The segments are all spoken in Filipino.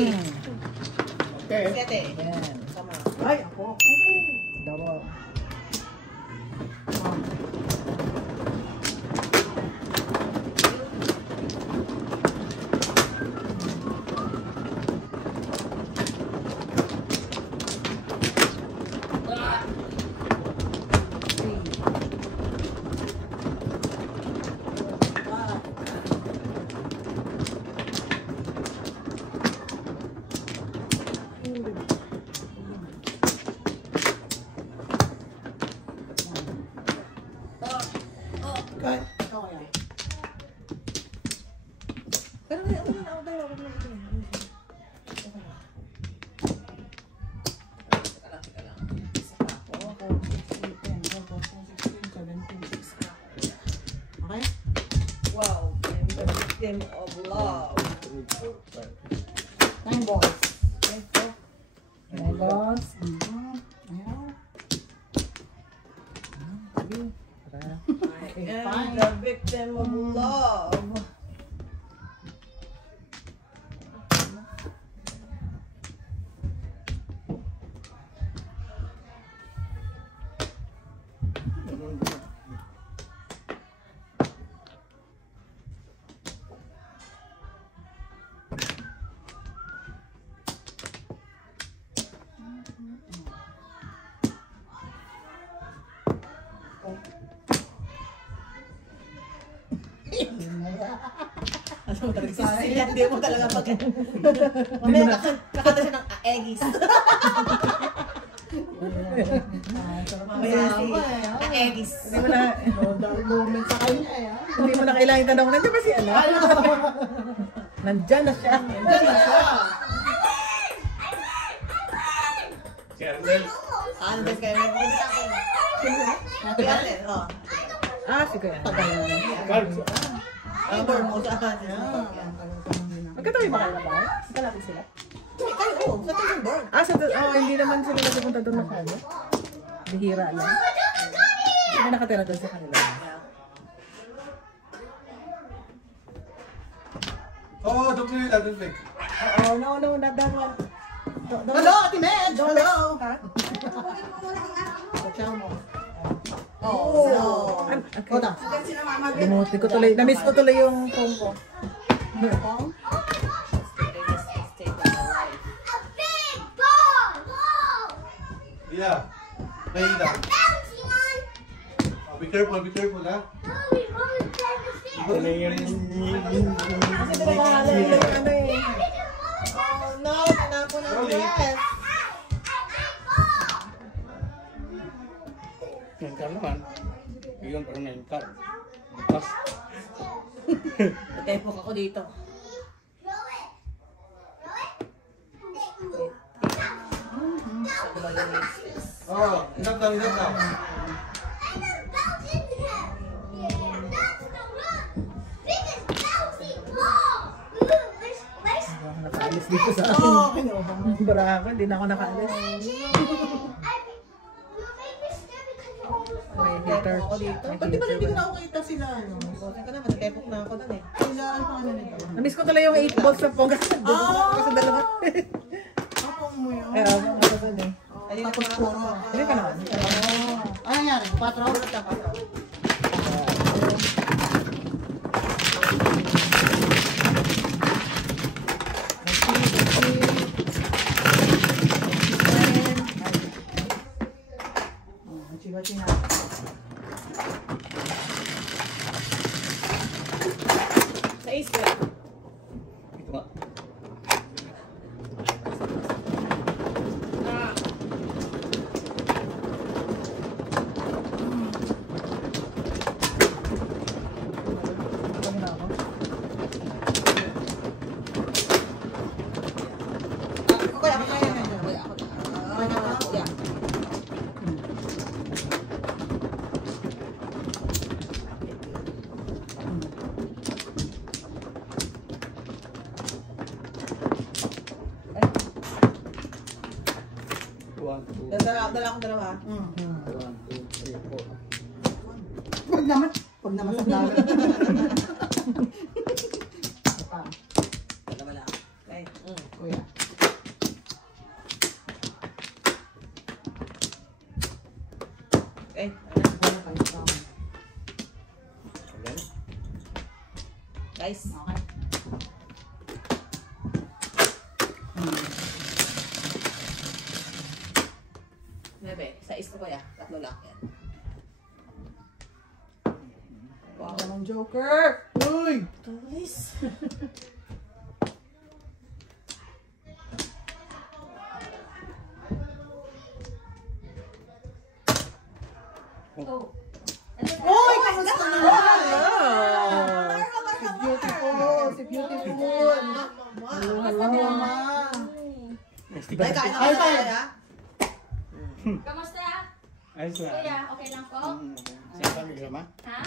Okay. Sete. Yan. Sama. Ay, ako. Dalawa. Pero may ako na daw ako na. Okay? Wow, I'm the victim of love. 9 balls. Okay, so. 9 balls. Ayan. I am the victim of love. Hindi mo talaga pag... Mamaya kakanta siya ng aegis. Mamaya aegis. Hindi mo na, moment sa kanya eh. Hindi mo na kailangan tanong, nandiyan ba si ano? Nandyan na siya. Diyan na siya. Si Arnel. Ano ba kayo? Ate, oh. Ah, sige. Cards. Ang door mo sa kanya. Magkatabi ba kayo na ba? Magkalapit sila? Kayo, sa tingin door. Ah, hindi naman sila nagpunta doon na kanya. Bihira lang. Hindi nakatira doon sa kanila. Oh, don't play that, don't play. Oo, no, not that one. Hello, Ate Med! Hello! Ha? Ciao mo. Oh, Okay. Limutin ko tuloy. Na-miss ko tuloy yung phone ko. Yeah. Play that. Oh, be careful, ha? Kasi pinakahala yung ano eh. oh no, tinapo ng dress. Yang card naman, bigyan pa rin na yung card. Bukas. Natepok ako dito. Oh, enough now. Nakaalis dito sa akin. Baraka, hindi na ako nakaalis. May heater. Ako dito. Ba't di ba hindi ko nakakita sila? Buti ka na, matatepok na ako doon eh. Sila, ano pa ano nito? Na-miss ko tuloy yung 8 balls na pong kasi sa dalawa. Apong mo yun. Eh, ako nga ba eh. Tapos puro. Hindi ka naman. Ano nangyari? 4? Bachi na. Sa isla. Ito nga. Dalawa. 1, 2, 3, 4. Huwag naman sa dami. Dalawa lang. Okay. Kuya. Guys. Okay. Bebe, sa is ko ya. Tatlo lang yan. Wow, ang Joker! Uy! Guys. Oh. Uy! Kamusta na? Si Beautiful! Si Beautiful! Hello, hello, ma! Ay, kain ako sa kaya. Kamusta? Ayos lang. Kuya, okay lang po? Siya kami kasama? Ha?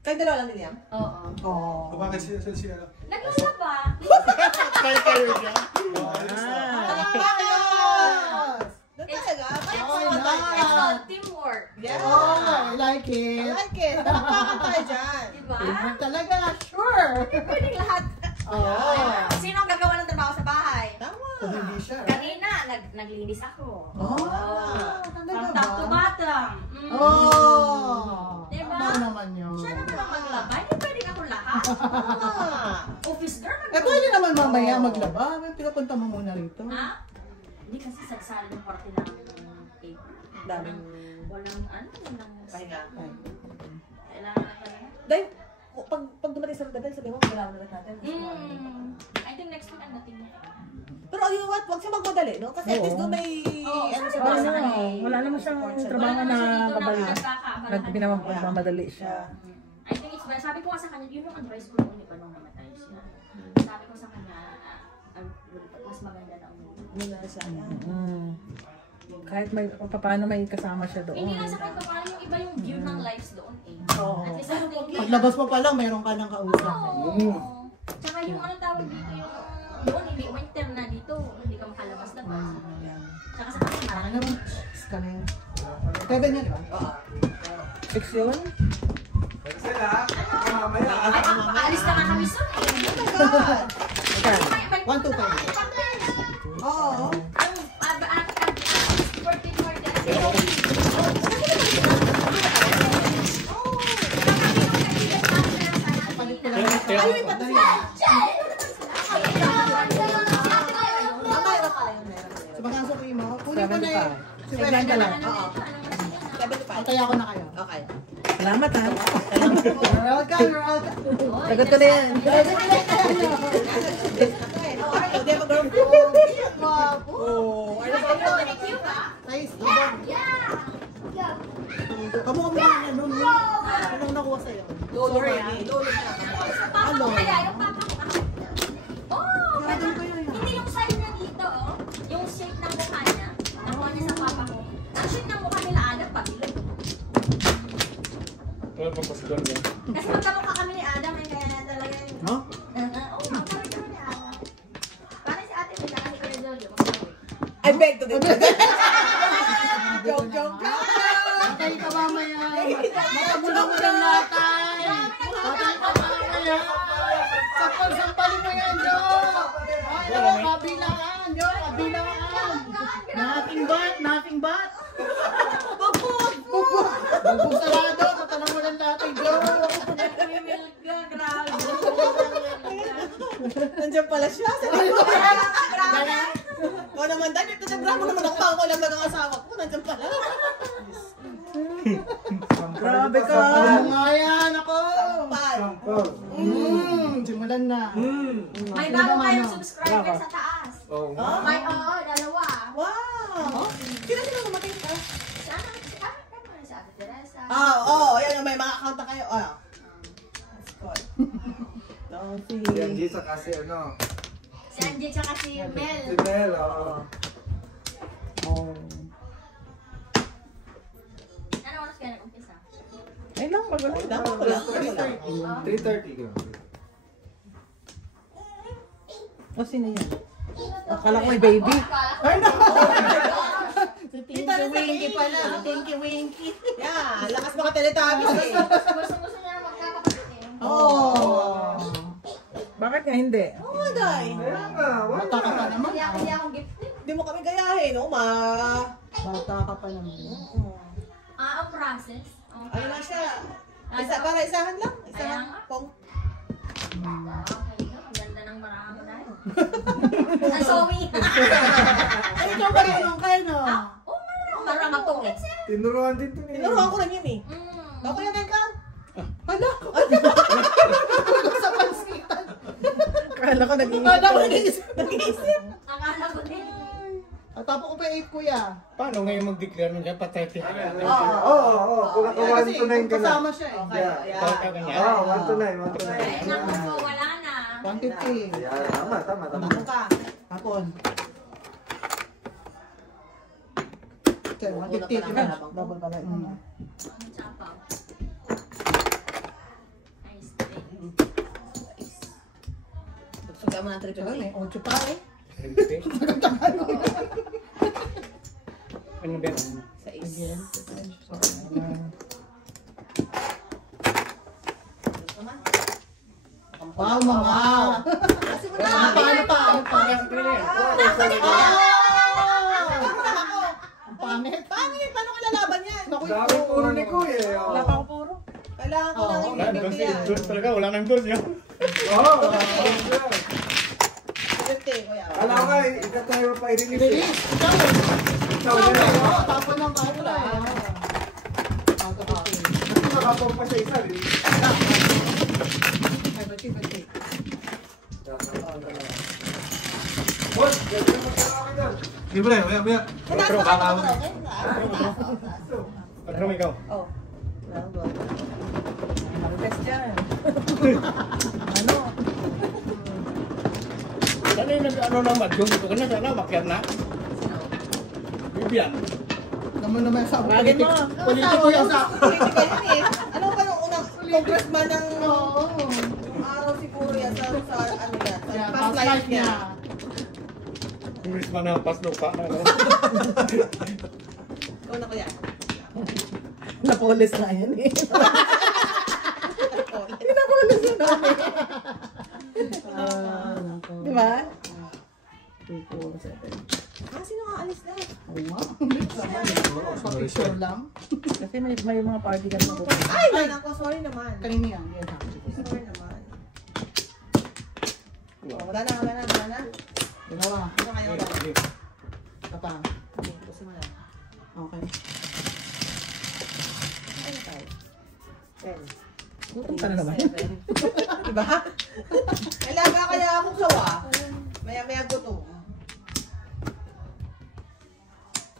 Kayong dalawa lang din yan? Oo. Oh. Bakit siya? Naglulog ba? Kayo siya. Doon talaga. It's all teamwork. Yeah. Oh, I like I it! like it. Nakapakang tayo dyan. Diba? Favorite talaga, sure! Pwedeng lahat. Oh. Sino ang gagawa ng trabaho sa bahay? Tama. Kung hindi siya. Kanina, naglinis ako. Oh, From talaga top to ba? bottom. Oh! Diba? Tama naman yun. Siya naman ang maglaba. Hindi pwedeng ako lahat. Office girl Eh, maglaba. pwede naman mamaya maglaba. May pinapunta mo muna rito. Ha? Hindi kasi sagsali ng party namin ng cake. Daming Walang ano, walang pahinga. kailangan na talaga. Dahil, pag dumating sa Rodabel, sabi mo, kailangan na natin. I think next week ang dating niya. Pero you know what? Huwag siya magmadali, no? Kasi at least doon may... Oo, ano sabi sa ko Wala sa basa. kanya. wala naman siyang trabaho na kabali. Nagpinamadali siya. I think it's better. Sabi ko nga sa kanya, yun yung advice ko noon pa nung namatay siya. Sabi ko sa kanya, mas maganda na umuwi. Yun na siya. Kahit may paano may kasama siya doon. Hindi lang sa kanya, paano yung iba yung view ng lives doon eh. Oo. At least ano yung Paglabas mo pa lang, mayroon ka ng kausap. Oo. Tsaka yung anong tawag dito, yung doon, hindi winter na dito. Hindi ka makalabas-labas. Tsaka sa kanya, Ano marami. naman? Ka na yan. 7 yan, di ba? Oo. 6 yun? Sila, mamaya. Ay, aalis na nga kami soon eh. Magkano? 125. Oo. Ang birthday party kasi. Kaya Ay, may patay. Mamaya pala yung meron. So, magkano suki mo? Kunin ko na yun. 75. 70 lang. Oo. 75. Antaya ko na kayo. Okay. Salamat ha. Welcome, welcome. Sagot ko na yan. Hindi pa girl. Wapo. Ano ba yun? Size. Kamu kami na yan. Anong nakuha sa'yo? Lolo na. Lolo na. Ano? Kaya yung papa ko. Oh, hindi yung size niya dito, oh. Yung shape ng mukha niya. Nakuha niya sa papa ko. Ang shape ng mukha nila, Adam, pabilog. wala pang pasidon yan. Kasi magkamukha kami ni Adam, eh, kaya talaga yung... No? Oo, magkamukha kami ni Adam. Parang si ate, may nakasi kaya Jojo. I beg to differ. Joke, joke, joke. Patay ka mamaya. Mata mo na mo ng natay. Patay ka mamaya. Sampal-sampalin mo yan, Jo. Ay, kabilangan, Jo. Kabilangan. Nothing but. Bubog. Bubog sarado. Tatanong mo ng tatay, Jo. Milk ka, grabe. Nandiyan pala siya. Sa likod. Grabe. O naman, dahil ito naman naman ako. Ako lang ng asawa ko. Nandiyan pala. Grabe ka. Ano nga yan, ako. Sampal. Simulan na. May bago kayong subscriber sa taas. Oo. May, oo, dalawa. Wow. Sino namatay ka? Si ano, si Ate Teresa. Oo. Yan, may mga account na kayo. Si Angie sa kasi ano. Si Angie tsaka si Mel. Si Mel, oo. Oh. Ano oras kaya nag-umpisa? Ay lang, maganda. Dapat ko lang. 3:30 ka. O, sino yan? Akala ko may baby. Ay, no! Si Kita na sa Winky pala. Tinky Winky. Yeah, lakas mga Teletubbies eh. Gusto niya na magkakapatid eh. Oh. Bakit nga hindi? Oo nga, Day. Kaya nga, wala. Bata ka pa naman. Hindi ako gifted. Hindi mo kami gayahin, no, ma? Bata ka pa naman. Ang process. Ano lang siya? Para isahan lang. Kaya Isahan. nga. Pong. Joey. Ay, ikaw marunong kayo, no? Oh, marunong magtungit. Tinuruan din to ni. Tinuruan ko rin yun eh. Ako yan, Eka. Hala ko. Sa pansitan. Akala ko nag-iisip. Akala ko din. At tapo ko pa 8 kuya. Paano ngayon mag-declare ng kapatay? Oo. Kung naka 1 to 9 ka na. Kasama siya eh. Okay, yeah. Oo, 1 to 9, 1 to 9. Ay, naku po, wala na. 150. Ayan, tama. Ano ka? Hapon. Okay, 150. Diba? Double pala. Ang tsapaw. Nice. Suga mo ng trip Ano eh, 8 pa eh. Ano ba? Sa is. Again. Wow, mga. Kasi mo na. Paano pa? Ang pangit. Ang pangit. Paano ka lalaban yan? Dami puro ni Kuya eh. Oo. Wala pa ako puro. Kailangan ko lang Wala, i-50 yan. doon talaga, wala nang doon yan. Oo. 50, kuya. Alam ko, ikaw tayo pa i-release. Release. Ikaw eh. Ikaw na lang. Oo, tapon ng bata eh. Nakapong pa sa isa. Boss, gagawin mo sa akin doon. Libre, maya. Pero kakawin. Patrom ikaw. Oh. Marites dyan. Sana yung nag-ano na mag-yung ito ka na, sana makyat na. Bibiyan. Naman sa Bagay mo. politiko yan sa... Political yan eh. Ano ba nung unang congressman ng Oo. araw siguro yan sa ano yan? Yeah, Sa past life niya. Congressman na paslo pa. Ikaw na kuya. Napolis na yan eh. Napolis na namin. Di ba? 2, 4, 7. Sino nga alis na? Oo nga. Sa picture lang. Kasi may mga party ka na Ay! Kailangan ko, sorry naman. kanina yan. Yan. Sorry naman. Oh, wala na. Dalawa. Ano kayo wala? Ito pa. Okay, gusto mo na. Okay. Ano tayo? 10. Gutom ka na naman. Diba? Kailangan kaya akong sawa. Maya gutom.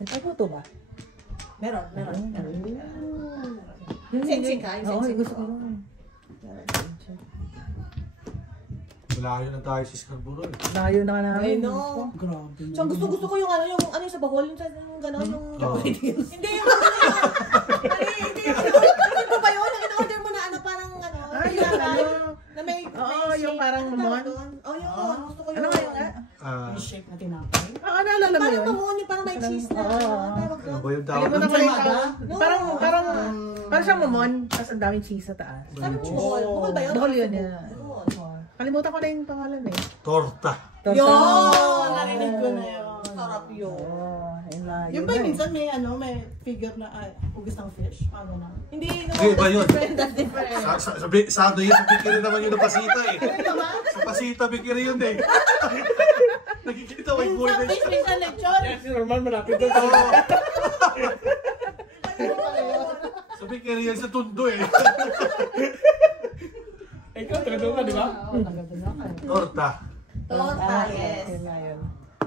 Nagpaputo ba? Meron. Sing-sing ka? Oo, gusto ko lang. Malayo na tayo sa Scarborough. Layo na ka namin. Ay, no. Grabe. So, gusto ko yung ano yung sa bahol, yung gano'n, yung chocolate hills. Hindi yung hindi yung ano ba yun? Ang in-order mo na ano, parang ano, na may yung parang mamon. Oh, yun. Gusto ko yun. Ano nga yung nga? Ah, Shape na tinapay. Naalala mo Parang yun? mamon, yung parang may cheese na. Oo. Tawag ano doon. ba yung Alam tawag? mo na pala yung tawag. No. Parang siyang mamon, tapos ang daming cheese sa taas. Sabi mo, bahol. Bahol ba yun? Bahol yun, yan. Bahol. Kalimutan ko na yung pangalan eh. Torta. Yun! Narinig ko na yun. Sarap yun. Oh, yun na. Yung ba minsan may figure na hugis ng fish? Paano na? Hindi, no. Hindi, iba yun. That's different. Sado yun, bikiri naman yun ng pasita eh. Sa pasita, bikiri yun eh. Nakikita ko yung buhay na Fish, minsan lechon. Yan si Norman malapit doon. Sa bikiri yan sa tundo eh. Ikaw, taga-doon ka, di ba? Oo, taga-doon ako eh. Torta. Torta, yes. Yun na yun.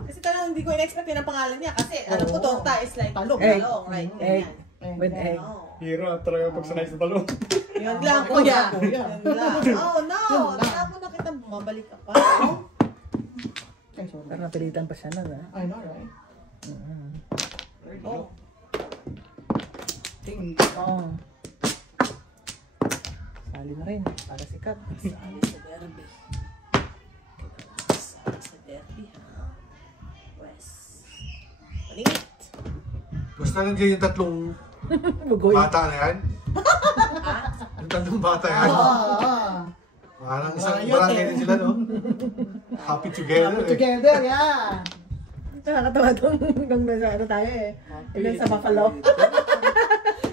Kasi talagang hindi ko in-expect yun ang pangalan niya. Kasi alam ko, torta is like talong, Egg. right? Egg. Ganyan. With egg. Oh. Hero talaga pag sanay sa talong. Yun lang, kuya. Yun lang. Oh, no. Tapos na kita, bumabalik ka pa. Ay, sorry. Parang napilitan pa siya na. I know, right? Oh. Oo. Sali na rin. Para sikat. Sali sa derby. Sali sa derby, ha? West. Malingit. Basta nandiyan yung tatlong Bugoy. bata na yan. Yung tatlong bata yan. Parang isang barangay din sila, no? Happy together eh. Together, yeah. Nakakatawa itong nasa ano tayo eh. Ilan sa Buffalo.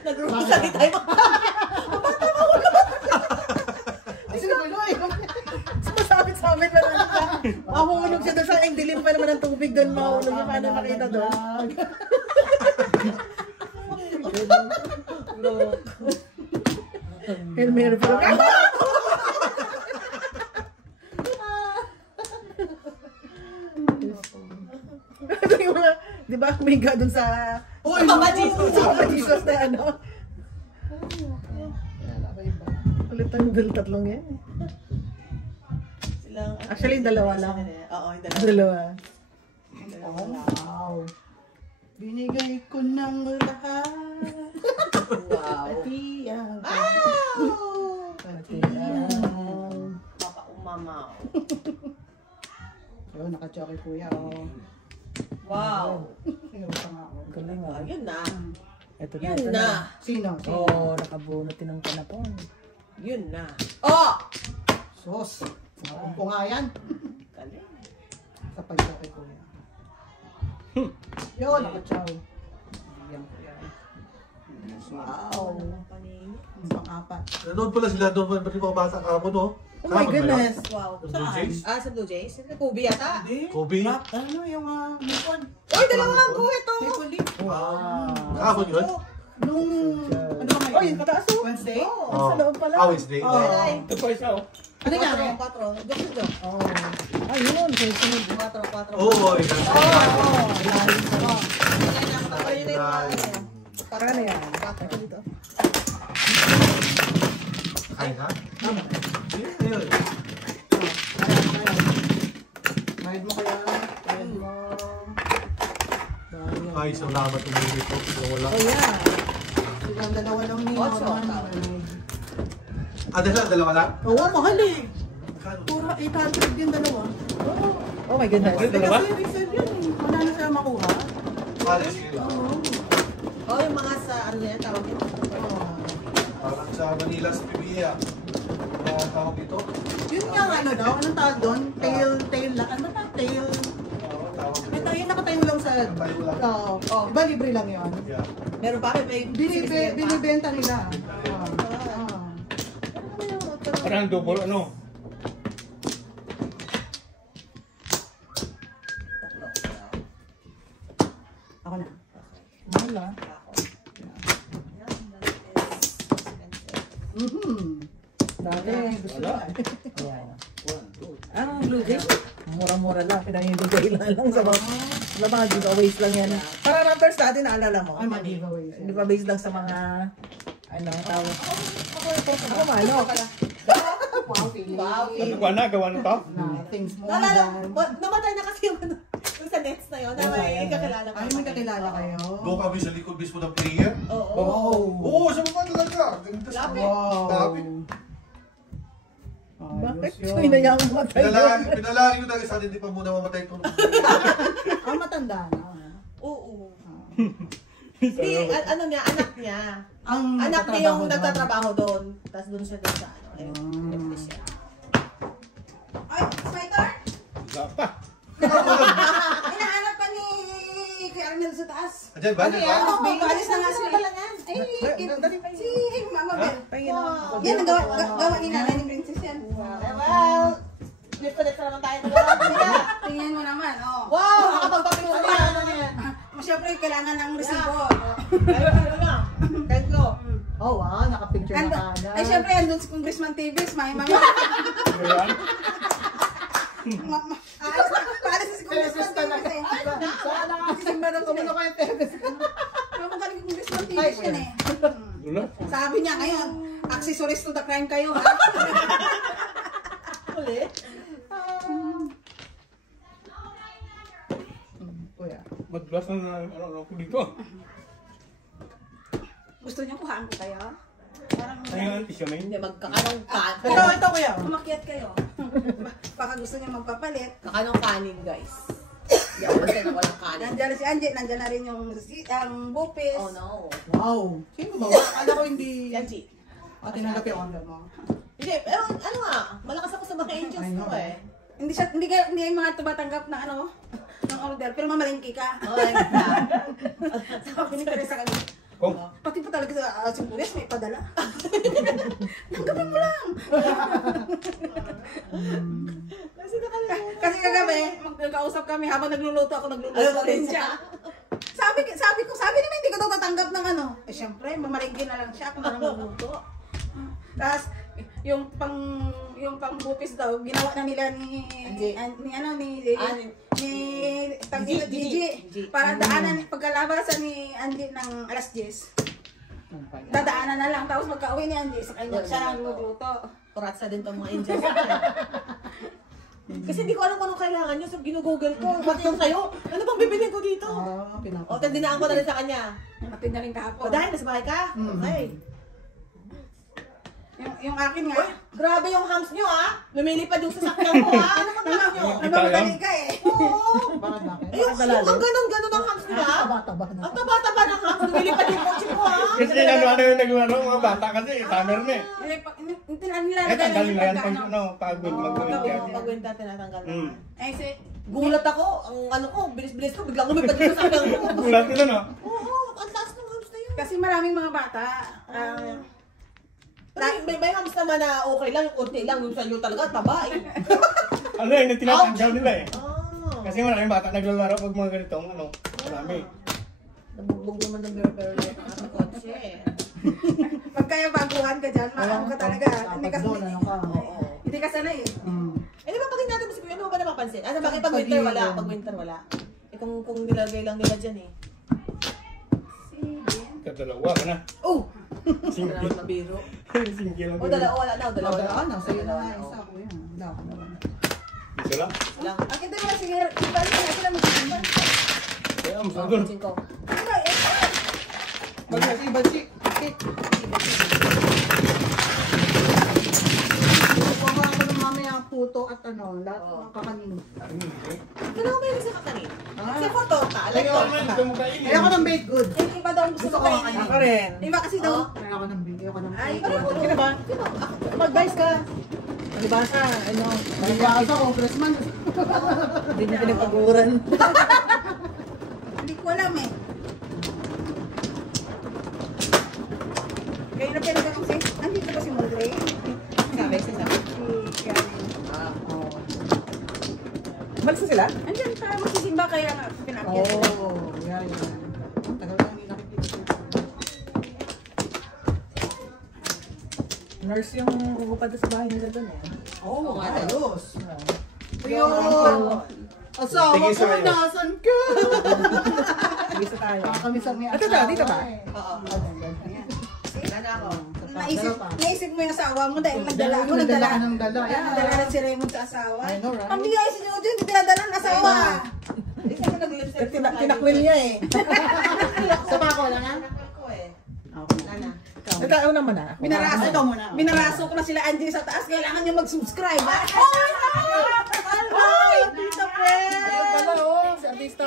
Nag-rupisa di tayo. Sino ba yun? Sumasabit sa amin na lang. Mahulog siya doon sa ang dilim pa naman ng tubig doon. Mahulog niya. Paano makita doon? Helmer pa. Di ba humiga dun sa... Uy, Papa Jesus! Sa Papa Jesus na ano? Ulit ang tatlong yan. Silang, Actually, dalawa lang. Oo, yung Dalawa. dalawa. Wow. Binigay ko ng lahat. Wow. Patiyang. Wow! Patiyang. Papa umamaw. So, naka-choke kuya. Oh. Wow! Tingnan pa nga ako. Galing ah. Yun na. Ito na, Yun ito na. Sino? Oo, oh, nakabunot din ang kanapon. Yun na. Oh! Sos. Nakumpo nga yan. Galing. Sa pag-choke kuya. Yun, naka-chow. Bigyan ko yan. Wow. Pang-apat. Doon pala sila, doon pala yung mga bata kahapon, no? Oh my goodness. Wow. Blue Jays? Ah, sa Blue Jays? Sa Kobe yata. Kobe? Ano yung lipon? Uy, dalawang ko ito! Lipon lip. Wow. Kahapon yun? Nung, ano ba Uy, pataas oh. Wednesday? Oo. Oh. Sa loob pala. Wednesday. Oh. Ay, Ito pa isa oh. Ano nangyari? 4. Dok. Oh. Ayun, sunod. 4. Oo, oh, Para na yan. kain ha? Ayun. Bayad mo kaya? Bayad mo. Ay, salamat umili ko. Wala. Oh yeah. Silang dalawa lang ni Ocho. Dalawa lang? Oo, mahal eh. Puro 800 yung dalawa. Oh my goodness. Dalawa? Kasi reserve yun eh. Wala na siya makuha. Pares nila. Oh, yung mga sa ano yan, tawag ito. Parang sa Manila, sa PBA. Ano tawag dito? Yun nga ano daw, anong tawag doon? Tail lang. Ano ba? Tail. Oo, tawag dito. Ito, yun nakatayo lang sa... Tayo lang. Oo. Oh. Diba libre lang yun? Yeah. Meron pa kayo, may Binibenta nila. Parang double ano. Ako na. Wala. Dati, gusto Wala. na. Ayan. Ah, Blue Jays. Mura-mura lang. Pinahibigay lang sa mga giveaways lang yan. Para numbers natin, naalala mo. Ay, mag-giveaways. Hindi pa based lang sa mga ano tawag. Ako mano. Wow, Philly. Wow, Ano ka na? Gawa na to? Things mo Naalala, dyan. namatay na kasi yung ano, yung sa nets na yun, na may kakilala ko. Ay, may kakilala kayo? Doon kami sa likod mismo ng player. Oo. Wow. Oo, sa baba talaga. Ganda sa Lapit. Wow. Lapit. Bakit? Ayos yun. So, inayang matay yun. Pinalari ko dahil sana hindi pa muna mamatay itong... Ah, matanda na. Oo. Hindi, ano niya, anak niya. Ang Anak niya yung doon. nagtatrabaho doon. Tapos doon siya doon sa ano. Nag-office siya. Ay, Spider! Wala pa. Hinahanap pa ni Kuya Arnel sa taas. Diyan ba? Diyan ba? Oo, alis na nga sila. Ay, si Mama Bel. Yan, ang gawa ni nanay ni Princess yan. Well, flip-flip na naman tayo. Tingnan mo naman, oh. Wow! Nakapagpapinto na ano niya. Siyempre, kailangan ng resibo. Ano na? Tenglo. Oh, wow. Nakapicture na ka na. Ay, siyempre, andun si Congressman Tibis, may mama. Ayan. Paalis na si Congressman Tibis eh. Sana nga si Simba ko muna kayo Tebes. Magaling si Congressman Tibis yan eh. Wala. Sabi niya ngayon, accessories to the crime kayo. Ha? Ulit. Kuya. Madalas na ano ko dito. Gusto niya kuhaan ko kayo? Parang Ayun, siya may. Hindi, magkakanong kanin. Ito kuya. umakyat kayo. Baka gusto niya magpapalit. Kakanong kanin, guys. Hindi ako kasi na walang kanin. Nandiyan na si Angie, nandiyan na rin yung ang bupis. Oh no. Wow. Sino ba? Akala ko hindi... Yan si. Tinanggap yung order mo. Hindi, pero ano nga, malakas ako sa mga angels I know. ko eh. Hindi yung mga tumatanggap na ano, ng order, pero mamalingki ka. Oh my God. Sabi ni Teresa kanina, Kung pati pa talaga sa Singapore, may padala. Tanggapin mo lang. Kasi nakalimutan. Kasi magkausap kami habang nagluluto ako, nagluluto rin siya. Sabi naman hindi ko daw tatanggap ng ano. Eh syempre, mamalingkin na lang siya kung ano magluluto. Tapos yung pang bupis daw ginawa na nila ni Gigi para daanan pagkalabasan ni Angie ng alas 10. Dadaanan na lang tapos magka-uwi ni Angie sa kanya siya nagluluto. Kuratsa din itong mga angels. Kasi hindi ko alam kung anong kailangan nyo. So, ginugoogle ko. Bakit yung kayo? Ano bang bibili ko dito? O, tandinaan ko na rin sa kanya. Matid na rin kahapon. O, dahil nasa bahay ka? Okay. Yung akin nga. Grabe yung hams nyo, ha? Lumili pa doon sa sakyan ko, ha? Ano kung hams nyo? Nagmamadali ka eh. Oo. Bakit? Yung ang ganon-ganon ang hams nila. Taba-taba na. Ang taba-taba ng hams. Lumili pa yung kotse ko, ha? Kasi ano yung nagano mga bata kasi, summer na eh. Eh, tanggalin na yan pag mag-gawin ka. Pag winter, tinatanggal na. Eh, si... Gulat ako. Ang ano ko, bilis-bilis ko. Biglang lumipad yung sakyan ko. Gulat nila no? Oo, ang taas ng hams na yun. Kasi maraming mga bata. May hams naman na okay lang, unti lang, yung sa'yo talaga, taba eh. Ano yun, tinatanggal nila eh. Ah. Kasi maraming bata naglalaro pag mga ganitong ano, marami. Nabugbog naman ng pero ang aming kotse. Pag kaya baguhan ka dyan, maano ka talaga. Oo. Hindi ka sanay eh. Eh, di ba pag natin si Kuya, ano ba napapansin? Ano, bakit pag winter wala? Pag winter wala. Eh, kung nilagay lang nila dyan eh. Kadalawa ka na. Oh! Single. Wala na biro. Single lang. O, dalawa, wala na. Dalawa na. Ano, sa'yo na nga isa ko yan. Wala ko naman. Isa lang. Lang. Ang kita mo sige, ibalik na sila magsisimban. Kaya ang Oh, sagol. ko. Ano eh? Bansik. Kukuha ko ng mamaya ang puto at ano, lahat ng kakanin. Kailangan mo yung isa kakanin. Kasi photo ka. Like Ayaw to. naman, ito mo kainin. Ayoko ng baked good. Yung iba daw ang gusto ko kainin. Ako rin. Iba kasi daw. Ayoko ng baked. Ayoko ng Ay, baked parang good. Sino ba? Mag-guys ka. Palibasa, ano. Palibasa, congressman. Hindi niya pinagpaguran. Hindi ko alam eh. Kaya na pinag ako si, andito ba si Mondre? Sabi. Si Karen. Malis na sila? Andyan pa, magsisimba kaya nga pinakit. Oh, yeah. Ang tagal na hindi nakikita. Nurse yung upad sa bahay nila doon eh. Oo, ayos. Yung Asawa Sige, ko, sa'yo. nasan ka? Sige sa tayo. Kami sa may Ito daw, dito ba? Oo. Ayan. Wala na ako. Naisip mo yung asawa mo dahil nagdala ako. Nagdala ka ng dala. Nagdala na si Raymond sa asawa. I know, right? Ang bigay si Jojo, hindi pinadala ng asawa. Hindi kasi nag-lipstick. Tinakwil niya eh. Sa bako lang ha? ko eh. Okay. Wala na. Ikaw naman na. Binaraso ko na sila Angie sa taas. Kailangan nyo mag-subscribe ha. Ay! Tita Fred! Ayun pala oh, si Artista.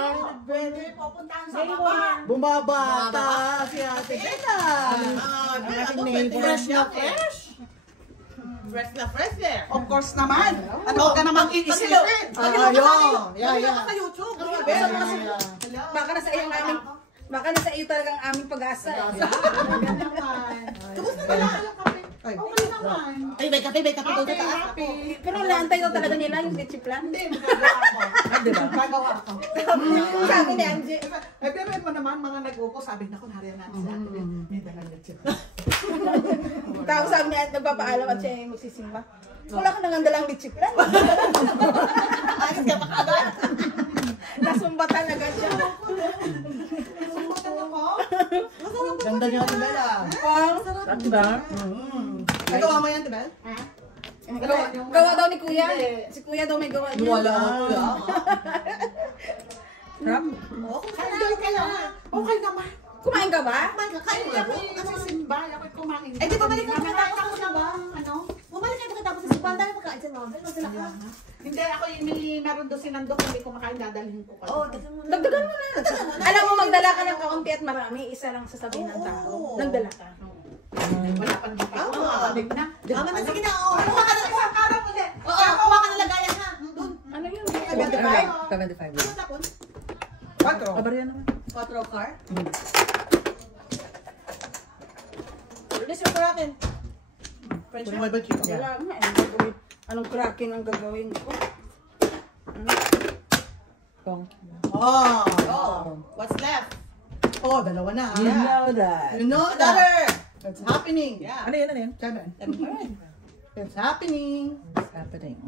Pupuntahan sa baba. Bumabata si Ate Bella. Ang ating neighbor. Fresh na fresh. Fresh na fresh eh. Of course naman. Ano ka namang iisipin? Ayun. Yeah. Sa YouTube. Baka nasa iyo ang aming, baka nasa iyo talagang aming pag-asa. Kamusta pala? Ay, Okay naman. Ay, may kape doon sa taas. Pero naantay daw talaga nila yung lechiplan. Gagawa ako. Sabi ni Angie. Eh, pero mo naman, mga nag-upo, sabi na ko, nariyan natin si Ate Bella. May dalang lechip. Tapos sabi niya, nagpapaalam at siya ay magsisimba. Wala ka nang dalang lechiplan. Ayos ka pa agad. Nasumbatan agad siya. Ganda niya, Ate Bella. Wow. Diba? Nagawa mo yan, Ate Bella? Gawa daw ni Kuya. Si Kuya daw may gawa niya. Wala ako. Ram? Okay naman. Kumain ka ba? Kain ka po. Kasi simba, ako kumain. Eh, di ba balik ka Nakakatawa ka ba? Ano? Bumalik ka tapos sa simbahan. Dami pagkain sa mga. Masala ka. Hindi, ako yung naroon doon sinandok, hindi ko makain, dadalhin ko pa. Oo, Dagdagan mo na. Alam mo, magdala ka ng kaunti at marami. Isa lang sasabihin ng tao. Oo. Nagdala ka. Wala pang dito. Kabig na. Sige na. Kuha ka na isang araw ulit. Oo, kuha ka na lagayan ha. Doon. Ano yun? 75. Ano tapon? 4. Kabarya naman. 4 car? Release yung kurakin. French Kung fries? may ba chicken? Wala nga. Anong gagawin? Anong cracking ang gagawin ko? Kong. Oh. Oh, what's left? Oh, dalawa na. You know that. You know Another. that. It's happening. Yeah. Ano yun, ano yun? 7. Alright. It's happening. What's happening?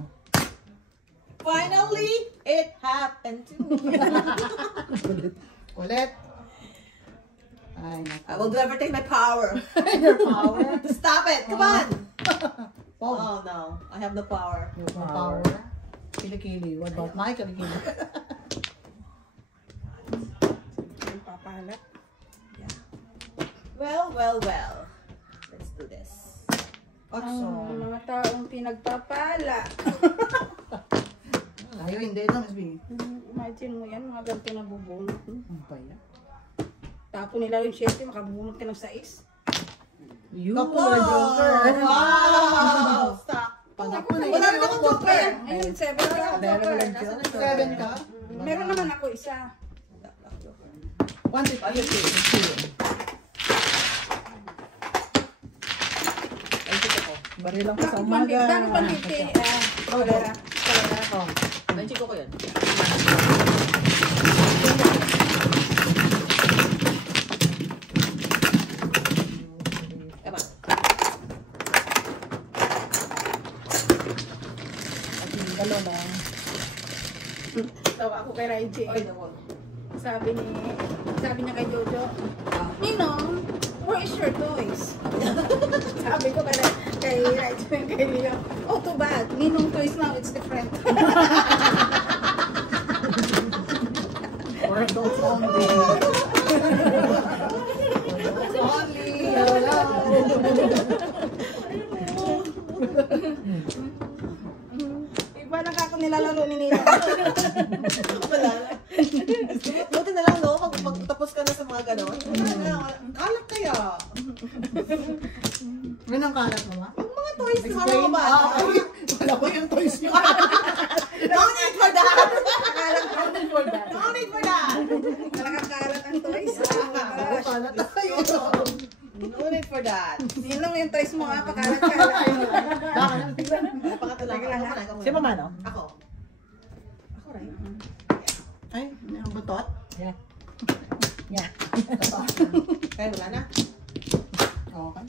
Finally, it happened to me. Ulit. Ay, I will do everything in my power your power. to stop it. Come on. Oh, Oh no, I have no power. your power. Kilikili. What about my kilikili? Papalat. Well, well, well. Let's do this. Ang mga taong pinagpapala. Ayaw, hindi na, Miss B. Imagine mo yan, mga ganito na bubunot. Ano ba yan? Tapo nila yung 7, makabubunot ka ng 6. You Opo! are Joker. Wow! Stop. Panak mo na Wala naman akong joker. Ayun, 7 ka. Nasaan ang 7 ka? Meron naman ako isa. 150. Bari lang ko sa Bakit umaga. Bakit panditi? Kalera. Oh. Benching ko yun. Come on. Dalo lang. Tawa ako kay Raiji. Oy, naku. Sabi niya kay Jojo, Ninong, where is your toys? Sabi ko kay Raiji and kay Leo, oh, too bad. Ninong toys now, it's different. Or adults only. Only. Hello. Iba na kako nilalaro ni Ninong. Wala na. Buti na lang, no? Magtapos ka na sa mga ganon. Kalat kaya. Yun ang kalat mo, ma? Yung mga toys na mga Explain. bata. Wala ko yung toys nyo. No need for that. Kalat No need for that. Talagang kalat ang toys. Kalat tayo. No need for that. Ninong yung toys mo, pakalat-kalat. Pangatulak ako. Si Mama, no? Ako. Ako, right? Ay, may ang butot. Yeah. Yeah. Kaya wala na. Okay.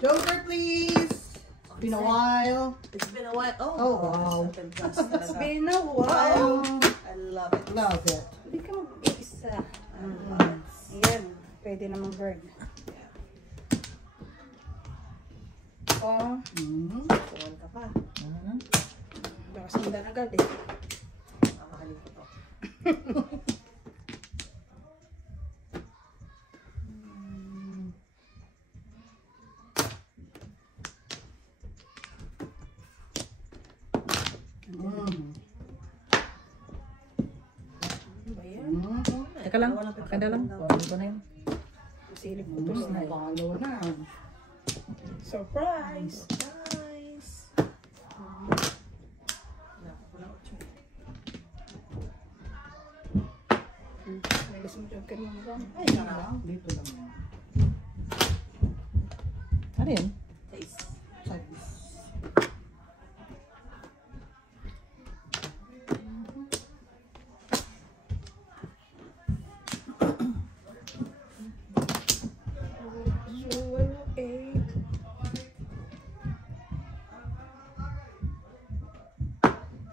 Joker, please. It's been a while. It's been a while. Oh, wow. It's been a while. I love it. Love it. Hindi ka mag-isa. Ayan, pwede namang bird. Oh, Tuwan ka pa. baka sundan agad eh. Mamahalin ko to. Ano ba yan? Teka lang. Kanda lang. Kunin ko na yun. Silip utos na eh. Palo na. Surprise! Nice. May gusto mo joker mo ba? Ay, sarap. Dito lang. Ano yun? Taste. Size.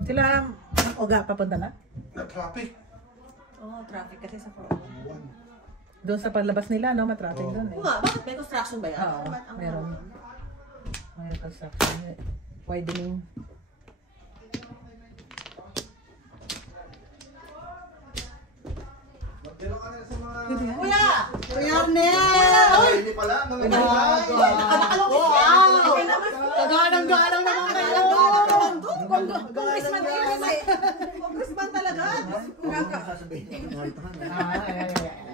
Sila ang Oga papunta na? Traffic. Oh, traffic kasi sa Corona. Doon sa palabas nila, no? Matraffic doon eh. Oo nga, bakit may construction ba yan? Oo, Ba't ang- meron. May construction. Widening. Magdala ka na sa mga... Kuya! Kuya Arnel! Ay, hindi pala. Mga Wow! Taganang-ganang naman kayo! Congressman din kasi. Congressman talaga.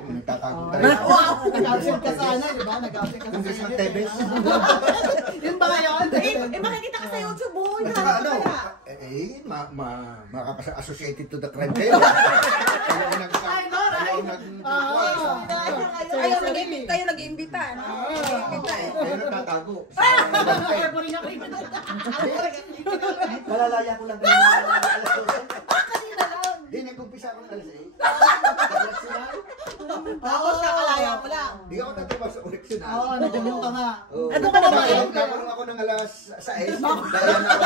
Nagtatago Oh. tayo. Wow! Nag-absent ka sana, di ba? Nag-absent ka sa Congressman Senate. Tevez. Yun ba yun? Makikita ka sa YouTube, boy. At saka ano, associated to the crime kayo. Kayo nag-iimbita, no? Nag-iimbita eh. Kayo nagtatago bago. Kaya pa rin ako ito. Malalaya ko lang kayo alas 12. Hindi, nag-umpisa ako ng alas 8. Tapos kakalaya mo lang. Hindi ako natubag sa koleksyon. Oo, nagulong ka nga. Ano ka naman? Nagulong ako ng alas 6. Daya na ako.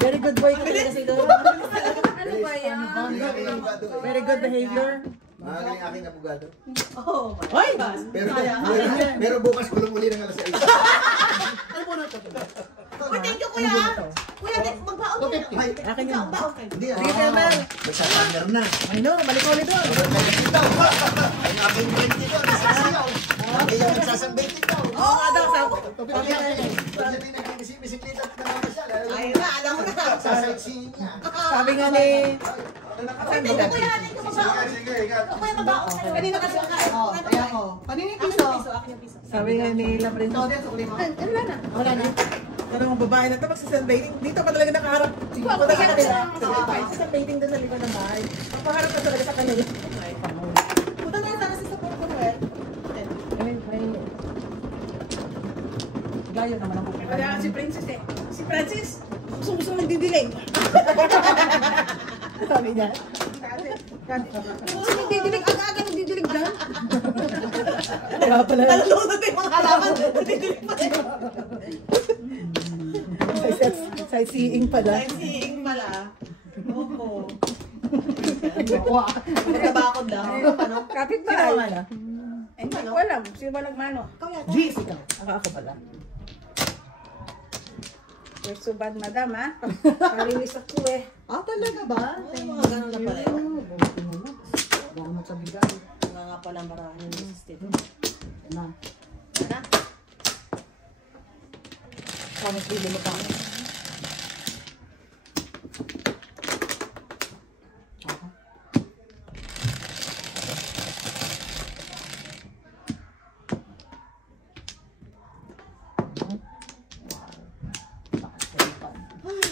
Very good boy ka talaga si Doro. Ano ba yan? Very good behavior. Mahal yung aking abogado. Oh, Hoy! Pero bukas kulong uli ng alas 6. Ano mo na ito? Uy, thank you, kuya. Kuya, magbaon ka. Ay, Akin yun. baon ka. Hindi, Sige, Kemel. magsasander na. Ay no, balik ko ulit doon. Ang aking friend dito, nasasiyaw. Kaya nagsasambay dito. Oo nga daw, sabi. Pag sabi nagbibisikleta at namamasyal. Ayun na, alam mo na. Sasightseeing niya. Sabi nga ni... Thank you, kuya. Thank you, magbaon. Sige, ikaw. Kuya, magbaon ka. Kanina kasi ako. Oo, kaya ko. Kanina yung piso. Akin yung piso. Sabi nga ni La Prince. Ito din, sukuli mo. Wala na. Wala na. Ano mga babae na ito, magsasunbathing. Dito pa talaga nakaharap. Dito pa talaga magsasunbathing doon sa likod ng bahay. Papaharap ka talaga sa kanila. Punta na sana sa support ko, Noel. Ay. Gayo naman ang pupunta. Wala si Princess eh. Si Francis, gusto nagdidilig. Sabi niya. Gusto nagdidilig, aga-aga nagdidilig dyan. Kaya pala. Nalulunod na yung mga halaman. Nadidilig pa rin. Sightseeing pala. Sightseeing pala. Oo. Wow. Magkabakod lang. Ano? Kapit ba? Sino naman ah? Hindi ko alam. Sino ba nagmano? Jeez, ikaw. Ako pala. You're so bad, madam, ha? Parilis ako eh. Ah, talaga ba? Ay, mga ganun na pala yun. Baka mo sa bigay. Mga nga pala marami yung system. Yan na. Ano? Promise bili mo pa.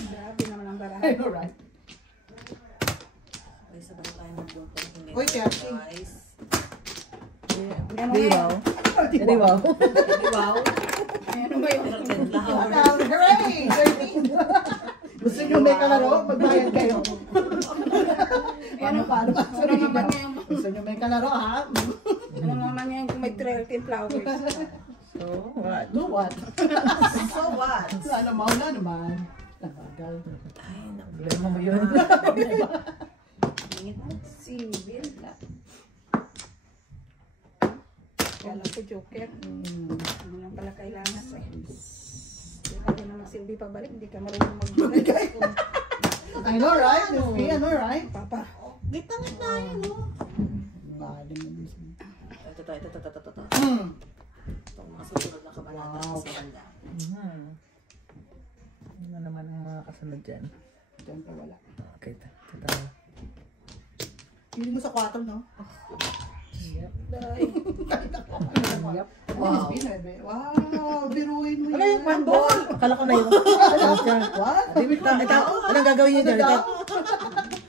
Grabe naman ang barahan. I know, right? Ay, sabay tayo mag-work. Uy, Kersi. Guys. Di wow. Di wow. Wow. Ano ba yun? Hooray! 13! Gusto nyo may kalaro? Magbayad kayo. Paano? Ano naman niya yung... Gusto nyo may kalaro, ha? Ano naman niya yung may 13 flowers? So, what? No, what? So what? Alam mo na naman. Nabagal. Ay, naku. Problema mo yun. Ingit mo. Civil. Kala ko joker. Ano lang pala kailangan eh. Hindi ka din naman silbi pabalik. Hindi ka marunong magbigay. I know, right? I know, right? Papa. Gitangit na yun, no? Galing mo mismo. Ito. Hmm. Itong mga susunod na kabanata sa banda. Ano naman ang mga kasunod dyan? Diyan pa wala. Okay, tatawa. Pili mo sa 4, no? Yep. Yep. Wow. Wow, biruin mo Ano yung one ball? Akala ko na yun. What? Anong gagawin niyo dyan?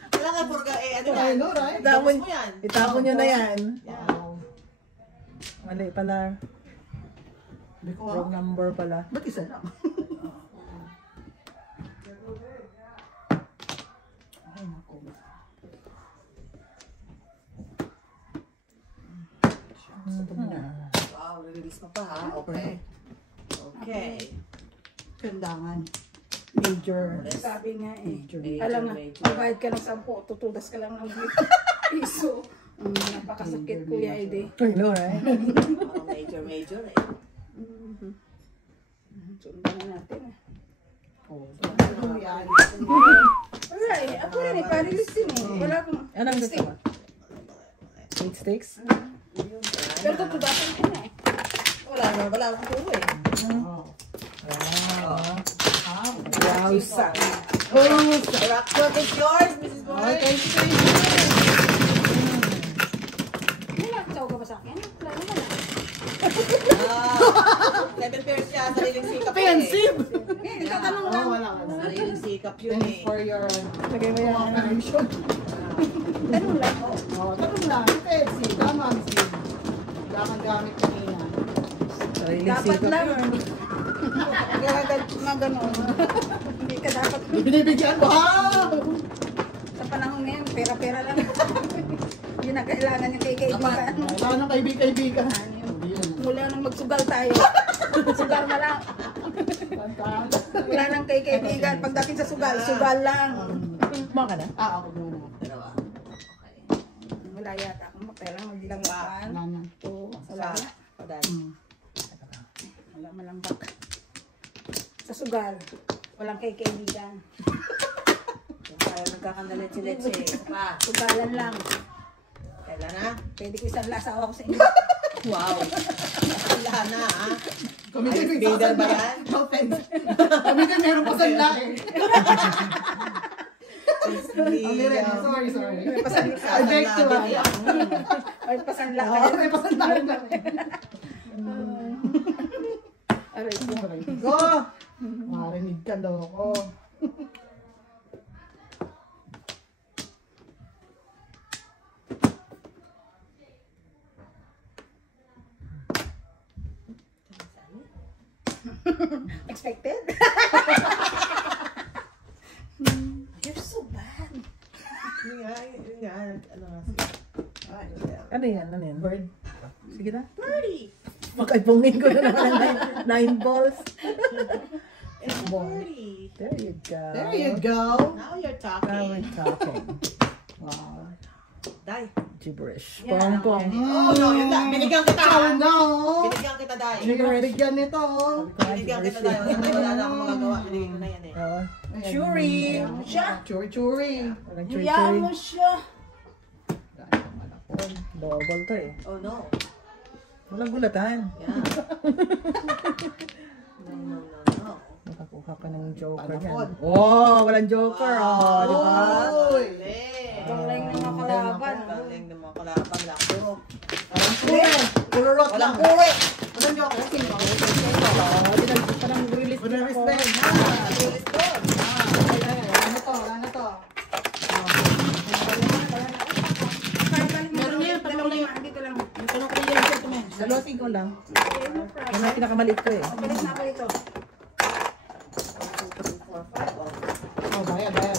Wala nga, purga, ano I yan? know, right? Itapon, mo yan. itapon nyo na yan. Wow. Mali pala. Hindi ko Wrong number pala. Ba't isa lang? Ay, naku. Wow, release mo pa ha? Okay. Okay. Kandangan. Major. Sabi nga eh. Major, Alam nga, major. magbayad ka ng 10, tutudas ka lang ng piso. Napakasakit, Kuya Ede. I know, right? Oh, major eh. Sundan na natin eh. Ano yan? Wala eh. Ako rin eh, parilis din eh. Wala akong... Anong gusto mo? 8 sticks? Pero tutudasan ko na eh. Wala akong tulo eh. Oh. Wow, sa. Rockport is yours, Mrs. Boy. May nakataw ka ba sa akin? Wala naman ah. 7 pairs siya, sariling sikap yun Offensive! Eh, nagtatanong lang. Wala ka. Sariling sikap yun Thanks eh. for your Lagay mo yan. cooperation. Tanong lang. Oh, tanong lang. Pepsi. Tama, Miss Lee. Wala kang gamit kanina. Sariling Dapat sikap lang. yun. Mga ganon. Hindi ka dapat. Binibigyan mo. Wow! Sa panahon ngayon, pera-pera lang. Yun ang kailangan yung kay-kaibigan. Wala nang kaibigan. Mula nang magsugal tayo. Sugal na lang. Wala nang kay-kaibigan. Pagdating sa sugal, sugal lang. Kumain ka na? Ako muna. Wala yata akong mapera. Magbilang one, Wala na. two, wala na. Wala malambak. Sa sugal, walang kay-kaibigan. Kaya nagkakandalit si Leche. Pa, Sugalan lang. kailan na? Pwede ko isang lasawa ko sa inyo. Wow. Wala na, ha? Kami din may Bidal ba sasanda. yan? No offense. Kami din meron pa sanda eh. Sorry. May pasanla. I beg to May pasanla ka. Oo, may pasanda rin kami. Aray ko. Go! Marinig ka daw ako. Expected? You're so bad. Yun nga, ano nga siya. Ano yan? Ano yan? Bird? Sige na. Birdie! Pagkaipungin ko na naman ng 9 balls. It's birdie. There you go. There you go. Now you're Now talking. we're talking. Wow. Dai. Gibberish. Yeah. Pong-pong. Oh, no, yun na. Binigyan kita, ha? Oh no! Binigyan kita, Dai. Bigyan nito. Binigyan kita, Dai. Wala na akong magagawa. Binigyan ko na yan, eh. Oo. Churi. Siya. Churi. Walang Iyan mo churi-churi. siya. Double to eh. Oh, no. Walang gulatan. Yeah. No. Nakakuha ka ng joker Panakot. yan. Oh, walang joker. Oh, di ba? Galing ng mga kalaban. Galing ng mga kalaban. Lako. Pulurot Walang lang. kuwi. Walang joke. Parang release din Pulurot ako. din. Release doon. Wala na to. Meron yan. Dalawa lang. Dito lang. Dalawasin ko lang. Yan ang pinakamaliit ko eh. Bilis na ako ito. Oh, bayan. Apat.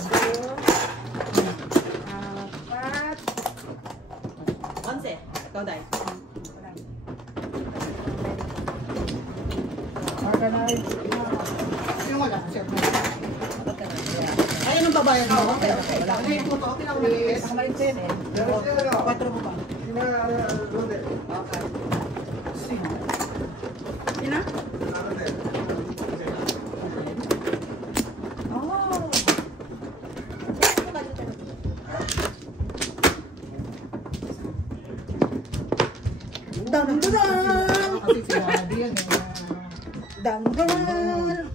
Onse. Ikaw, Dai. Organize. Yung wala. Share mo. Ayun ang babayan mo. Okay. Okay, ito to. Pinakamalit. Pinakamaliit ko yan eh. 4 mo ba? Yun na? Damdaman! Kasi sinabi yan eh. Damdaman!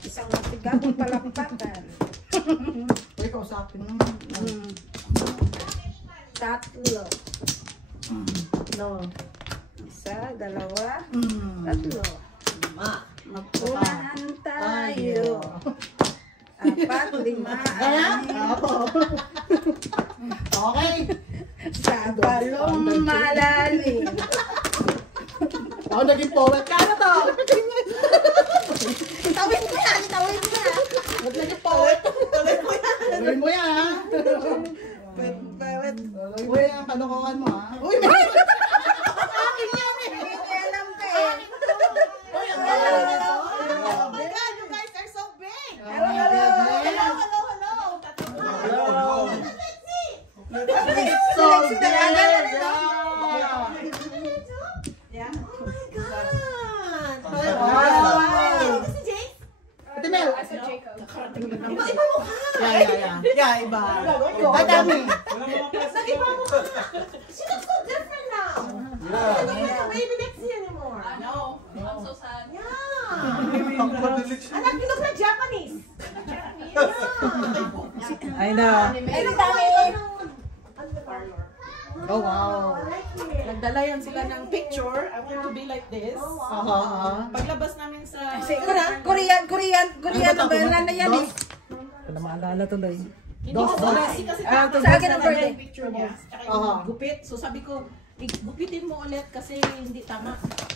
Isang matigabong palakpakan. Uy, kausapin mo. Tatlo. No. Isa, dalawa, Mm. tatlo. Ma. Magpunahan tayo. 4, 5, 6. Okay. Sa balong malalim. Ako naging poet ka na to. Tawid mo yan! Tawid mo yan! Ba't naging poet? Tuloy mo yan ha. Bawat. Tuloy mo yan ang kalokohan mo ha. Uy, may... Akin yan eh! Hindi alam ka eh! Oh my God, you guys are so big. Hello! So Lexi, nagagala na good. Oh my God. Si Jake? Ate Mel. Iba mukha. Yeah, iba. Ang dami! Nag-iba mukha. She looks so different now. I don't look like a baby Lexi anymore. I know. I'm so sad. Yeah. Anak, you look like Japanese. Yeah. I know. Ay, ang dami! Oh, wow. Nagdala yan sila ng picture. I want to be like this. Paglabas namin sa... Korean ang bayaran na yan eh. Ito na maalala tuloy. Hindi ko kasi Ah, tapos sa akin ang na birthday. yung picture niya. Tsaka yung gupit. So sabi ko, gupitin mo ulit kasi hindi tama.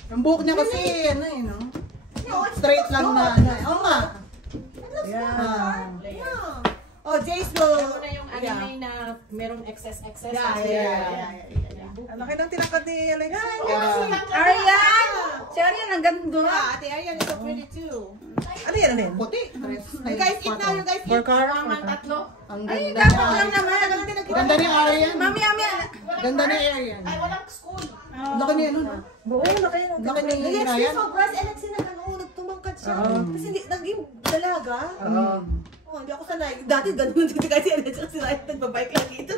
Ang buhok niya kasi, ano eh, no? Straight lang na, ano. Oo nga. Yeah. Oh, Jace will. Ano na yung anime na merong excess. Yeah. Ang laki ng tinakad ni Alexa. Arian! Si Arian, ang ganda. Yeah, Ate Arian is so pretty too. Ano yan? Ano yan? Puti. You guys eat now, you guys eat. Burkar? Ang Ay, ganda dapat lang naman. Ganda ni Arian. Mami. Ganda ni Arian. Ay, walang school. Laki ni ano, no? Oo, laki ng Laki ni Yes, Ryan. sobras. And kasi nagtumangkad siya. Kasi hindi, naging dalaga. Oh, hindi ako sanay. Dati ganun dito kasi si Ryan nagbabike lang dito.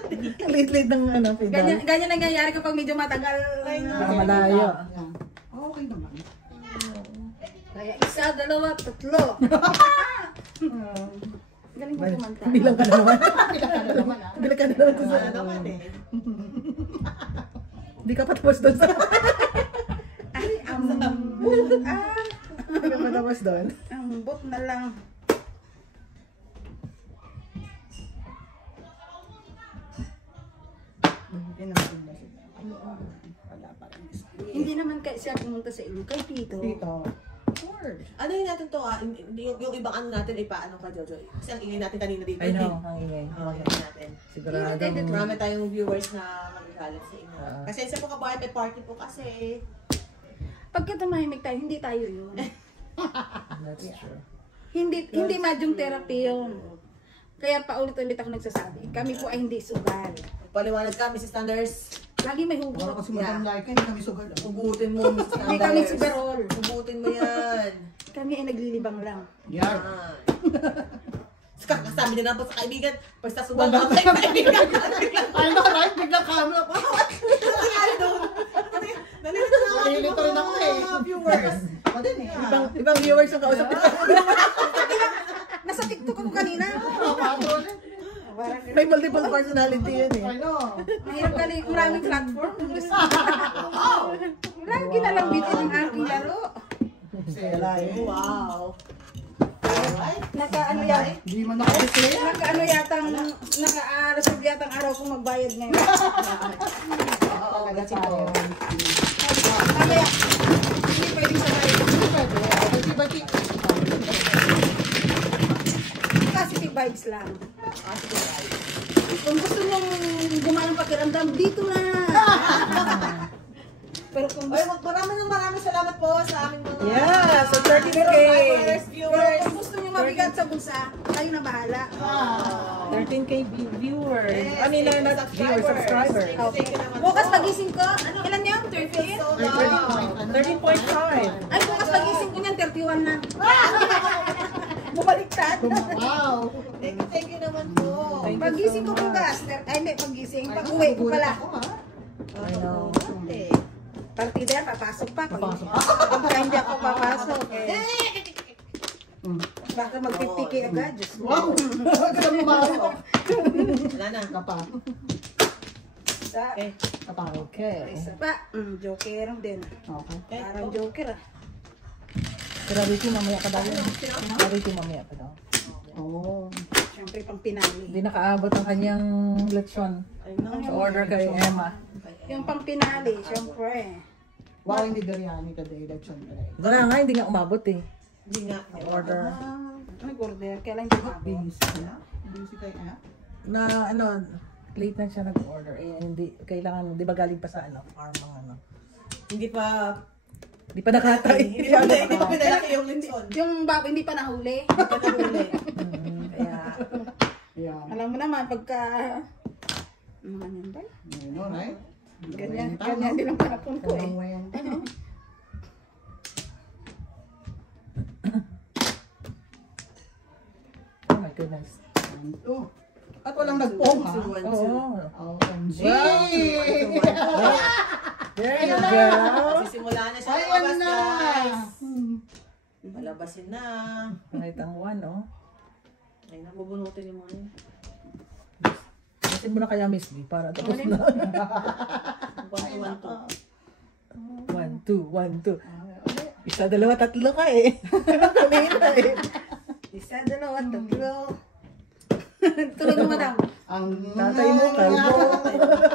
Late ng ano, pedal. Ganyan nangyayari kapag medyo matagal. Malayo. Okay naman. Kaya 1, 2, 3. Galing mo kumanta. Bilang ka na naman. Bilang ka na naman, ah. Bilang ka na naman. Ano naman eh. Hindi ka patapos doon sa... Ay, Hindi ka patapos doon. ambot na lang. Hindi naman siya pumunta sa ilo. Kay Tito. Dito. Ano yung natin to yung ibang ano natin ay paano ka, Jojo? Kasi ang ingay natin kanina dito. I know, ang ingay. Natin. Siguradong... Marami tayong viewers na magagalit sa inyo. Kasi isa po kabahay, may party po kasi. Pagka tumahimik tayo, hindi tayo yun. That's true. Hindi madyong therapy yun. Kaya paulit-ulit ako nagsasabi, kami po ay hindi sugal. Paliwanag ka, Mrs. Thunders. Lagi may Wala hugot. kasi madam like, hindi kami sugal. Hugutin mo, Mrs. Thunders. Hindi kami sugarol. Hugutin mo yan. Kami ay naglilibang lang. Yan. Kasama din naman sa kaibigan. Basta sugal na kayo kaibigan. Ay, right? Biglang camera pa. Nalilito rin ako eh. Viewers. Ako din eh. Ibang viewers ang kausap nila. Nasa TikTok ako kanina. May multiple personality yun eh. I know. Mahirap galing maraming platform. Lagi na lang bitin ang aking laro. Wow. Naka-ano yan? Hindi man naka-display. Naka-ano yatang, naka-reserve yatang araw kong magbayad ngayon. Talaga tayo. Mamaya, hindi pwedeng sabay. Bati-bati. Positive vibes lang. Kung gusto mong gumanang pakiramdam, dito na. Pero kung Ay, gusto, maraming salamat po sa aming mga Yeah, so 30K. viewers. kung gusto nyo mabigat sa bulsa, kayo na bahala. 13K viewers. I mean, not viewers, subscribers. Thank you naman Bukas po. pagising ko, ilan yun? 13? So long. 13.5. Ay, bukas pagising ko niyan, 31 na. Bumaliktad. Wow. Thank you naman po. Pagising ko bukas. Ay, hindi, pagising. Pag-uwi ko pala. I know. Partida yan, papasok pa. Pagka hindi ako papasok, baka mag-50K agad. Diyos ko. Wow. Ganda mo ba ako? Wala na. Kapa. Okay. Kapa. Okay. Isa pa, joker din. Okay. Parang joker ah. Pero Ricky, mamaya pa daw yun. Ricky, mamaya pa daw. Oh. Siyempre pang pinali. Hindi nakaabot ang kanyang leksyon. Sa order kay Emma. Yung pang pinali, siyempre. Wow, hindi biryani today. Election today. Wala nga, hindi nga umabot eh. Hindi nga. Order. Ay, order. Kailan hindi mabot? Busy kayo ah? Na ano, late na siya nag-order. Eh, hindi, kailangan, di ba galing pa sa ano, farm ang ano. Hindi pa nakatay. hindi pa pinalaki yung linson. Yung babo hindi pa nahuli. Hindi pa nahuli. Kaya Yeah. Alam mo naman, pagka... Ano naman yan ba? You know, right? Ganyan din ang panapon ko eh. Oh my goodness. At walang nag-pong ha? Oo. OMG! There you go. sisimula na siya Ayan lumabas, na! guys. Palabasin na. Kahit ang one, oh. Ay, nabubunutin yung mga yun. Basin mo na kaya, Miss B, para tapos na. 1, 2, 1, 2. 1, 2, 1, 2. Isa, dalawa, tatlo ka eh. Kanina eh. Isa, dalawa, tatlo. Tuloy mo, madam. Ang Tatay mo, kalbo.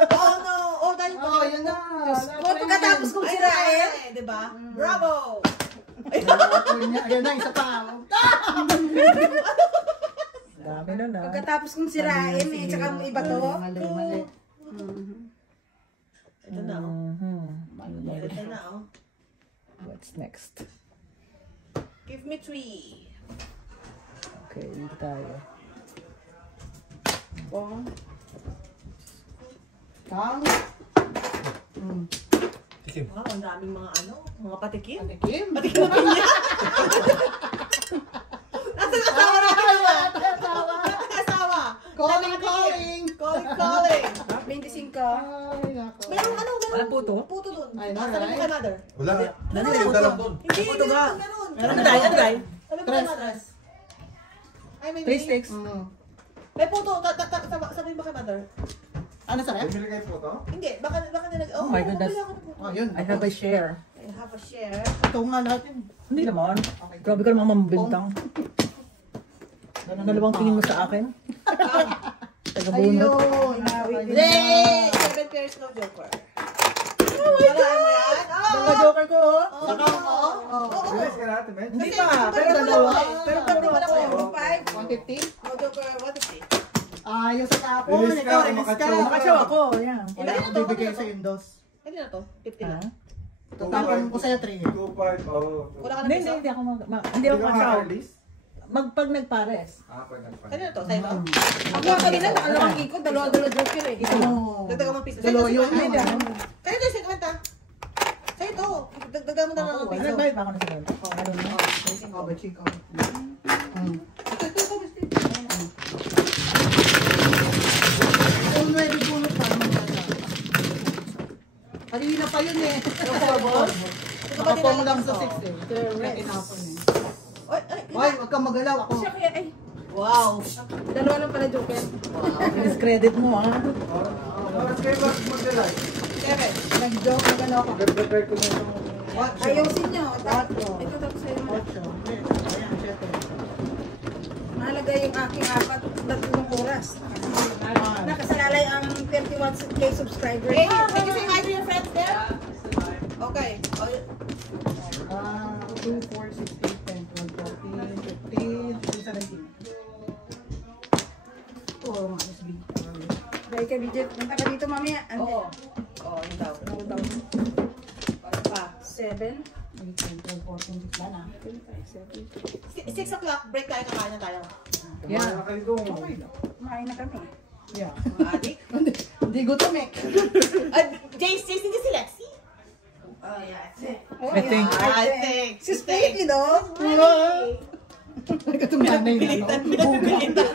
Oh no! Oh, dahil po. yun na. Pagkatapos kong sirain, di ba? Bravo! Ayun na, isa pa. Dami nun ah. Pagkatapos kong sirain, eh, tsaka mo iba to. Mali. Ito na, oh. Ito na, oh. What's next? Give me 3. Okay, dito tayo. Tang. Tikim. Wow, ang daming mga mga patikim. Patikim. Patikim na pinya. Nasaan asawa na kayo? Asawa. Calling. Calling. 25. Ay, nako. Meron ganun. Walang puto? Puto dun. Ay, Sabi mo alright. kay mother. Wala. Nani May puto? dalang doon. Hindi, Puto ga. meron. Ano tayo? Ano tayo? Sabi mo kay mother. Ay, may 3 sticks. May puto. Sabi mo kay mother. Ano sa rep? Bumili kayo po to? Hindi, baka nila. Oh my goodness. Oh, yun. I have a share. I have a share. Ito nga natin. Hindi naman. Grabe ka naman mamabintang. Dalawang tingin mo sa akin. Taga-bunot. Ayun. Yay! 7 pairs no joker. Walaan mo yan? Dalawa joker ko. Saka mo. Bilis ka natin, men. Hindi pa. Pero dalawa. Pero puro wala ko ako. 5. 150. No joker, 150. Ayos sa tapon. Bilis ka, Ikaw, rinis ka. makatsaw. Makasyaw ako. Yan. Wala akong bibigay sa yung dos. Hindi na to. 50 lang. Tatapon ko sa'yo 3. 2.5, oh. Wala ka na Hindi, piso? hindi ako hindi ako makasyaw. maka-release? Pag nagpares. Pag nagpan. Ano na to? Sa'yo to? Ako nga kanina, nakalawang ikot, dalawa-dalawa joker eh. Ito mo. Dagdagan mo piso. Dalawa yun. Hindi ah. Sa'yo to, 50. Sa'yo to. Dagdagan mo na lang ang piso. Nagbayad ba ako na sa ganito? Ano na? Ikaw ba, Chico? Kung ready bunot pa naman yata. Kanina pa yun eh. Nakapong lang sa 6 eh. Tinapon eh. Ay, Hoy, wag kang magalaw ako. Siya kaya, ay, wow. dalawa lang pala joker. Discredit mo ah. Oras kayo mag-delay. 7. Nag-joke na gano'n ako. Prepare ko na yung... Ayusin nyo. Tatlo. Ito tapos sa'yo. 8. Ayan, 7. Mahalaga yung aking 3 oras. Nakasalalay ang 31K subscriber. Hey, can you say hi to your friends there? Okay. 2, 4, 6, 8, 10, 12, 14, 15, 16, 17. Oh, mga SB. Dahil ka, Bridget, punta ka dito mamaya. Oo. Oo, yun daw. Ano daw? Ano pa? 7. 8, 10, 12, 14, 16 na. 6 o'clock, break tayo, kakain na tayo. Kumain na kayo doon. Kumain na kami. Yeah. Mga adik. Hindi gutom eh. Jace, hindi si Lexi? Oh, yeah. I think. I think. Si Speedy, no? Nagkatumanay na. Pinagpilitan.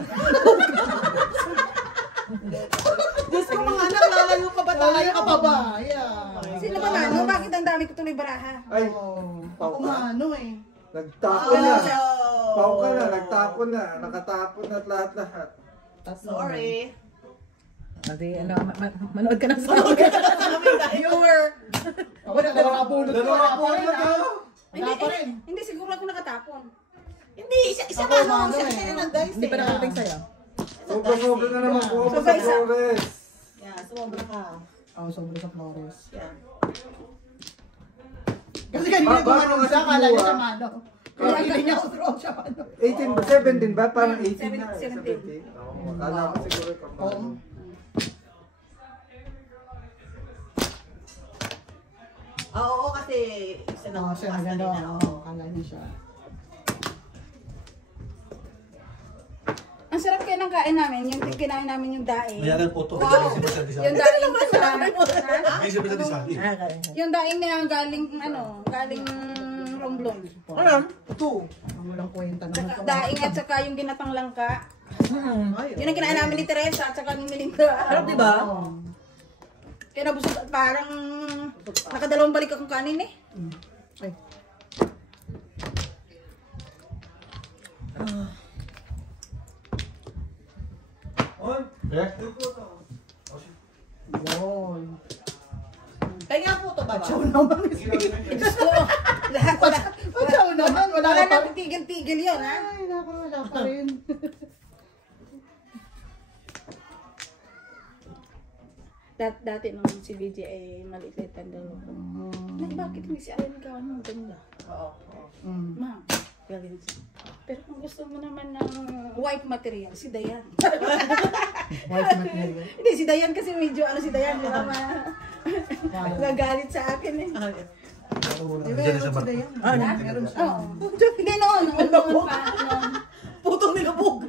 Diyos ko, mga anak, lalayo ka ba tayo? Talaga ka pa ba? Yeah. Sino ba na? No? Bakit ang dami ko tuloy baraha? Ay, Oh, pau ako ka. maano eh. Nagtapon na. Oh. Pau ka na, nagtapon na. Nakatapon na at lahat-lahat. Sorry. Adi, ano, manood ka ng Viewer. Ako na, nakabunod ko. Nakabunod ka? Wala pa rin. Hindi, siguro ako nakatapon. Hindi, isa Ako, pa ako. mano, Siya eh. na nag-dice. Hindi pa nakarating sa'yo. Sobra-sobra na naman po ako Sobra sa isa. Flores. Yeah, sumobra ka. Ako, sobra sa Flores. Yeah. Kasi kanina Ba- gumanon bago siya, kasi kala niya buwa. sa mano. Kaya hindi niya throw siya mano. 18 ba? 17 ba? Parang 18 na. 17. 17. Oo, akala ko siguro kung Oo. paano. Oo, kasi isa na Oo, siya, bukas na gano'n. rin, Oo, kala niya siya. Ang sarap kaya ng kain namin, yung kinain namin yung daing. Mayanan po ito. Wow. Busy pa sa design. Yung daing sa Busy pa sa design. yung daing na galing galing Romblon. Alam? Ito. Ang walang kwenta naman. Saka daing at saka yung ginatang langka. Ay, Yun ang kinain namin ni Teresa at saka ni Melinda. Sarap, di ba? oo. Kaya nabusog at parang nakadalawang balik akong kanin eh. Ay. On. Eh? Yun. Kaya po ito, baba. Chow naman. Lahat wala. Chow naman. Wala Wala pa na tigil-tigil yun ha. Ay, naku, wala pa rin. Dati nung si BJ ay maliit-liit ang dalawa ko. Nay, bakit hindi si Ayan ka ano ganda? Oo. Ma, galing siya. Pero kung gusto mo naman ng white material, si Dayan. White material. Hindi, si Dayan kasi medyo ano si Dayan, di ba ma? Nagalit sa akin eh. Diyan na sa bar. Meron siya. Oo. Hindi noon. Noon pa. Noon. Putong nilubog.